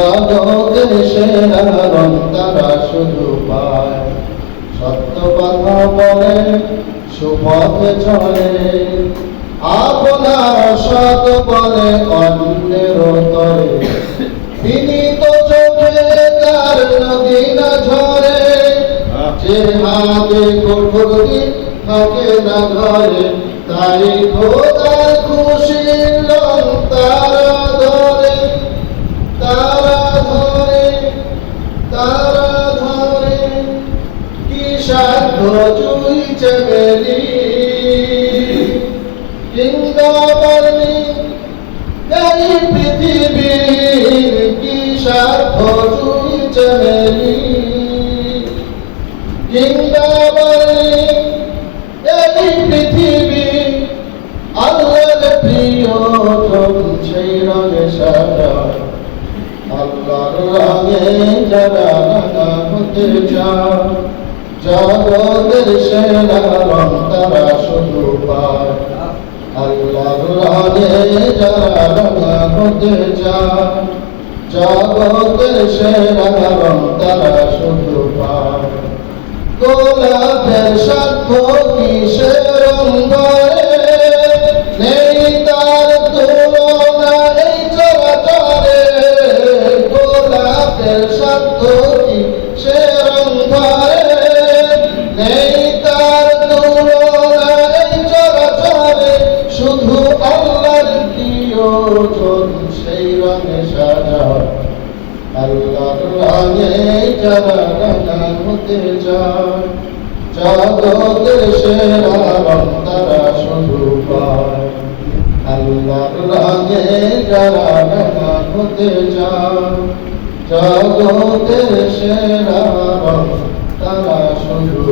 জগতের সেরা রং তারা শুধু পায়। সত্য কথা বলে, সুপথে চলে, আপনার সৎ বলে অন্যের তরে। বিনীত চোখে তার নদী না ঝরে, যে হাতে কঠোর দিন থাকে না ঘরে, তাই খোদার খুশির রং তারা ধরে, তারা ধরে, তারা ধরে। কি সাধ্য জুই চেমেলি বৃন্দাবনী এই পৃথিবীর, কি সাধ্য জুই চেমেলি বৃন্দাবনী এই পৃথিবী। আল্লাহর প্রিয় জন সেই রঙে সাজা, আল্লাহর রঙে যারা রাঙা হতে চায়। জগতের সেরা রং তারা শুধু পায়। আল্লাহর রঙে যারা রাঙা হতে চায়। জগতের সেরা রং তারা শুধু পায়। গোলাপের সাক্ষ্য কিসের রং ধরে, নেই তার তুলনা এই চরাচরে। গোলাপের সাক্ষ্য কিসের রং ধরে, নেই তার তুলনা এই চরাচরে। শুধু আল্লাহর প্রিয়জন সেই রঙে সাজা, আল্লাহর রঙে যারা রাঙা হতে চায়। জগতের সেরা রং তারা শুধু পায়। আল্লাহর রঙে যারা রাঙা হতে চায়। জগতের সেরা রং তারা শুধু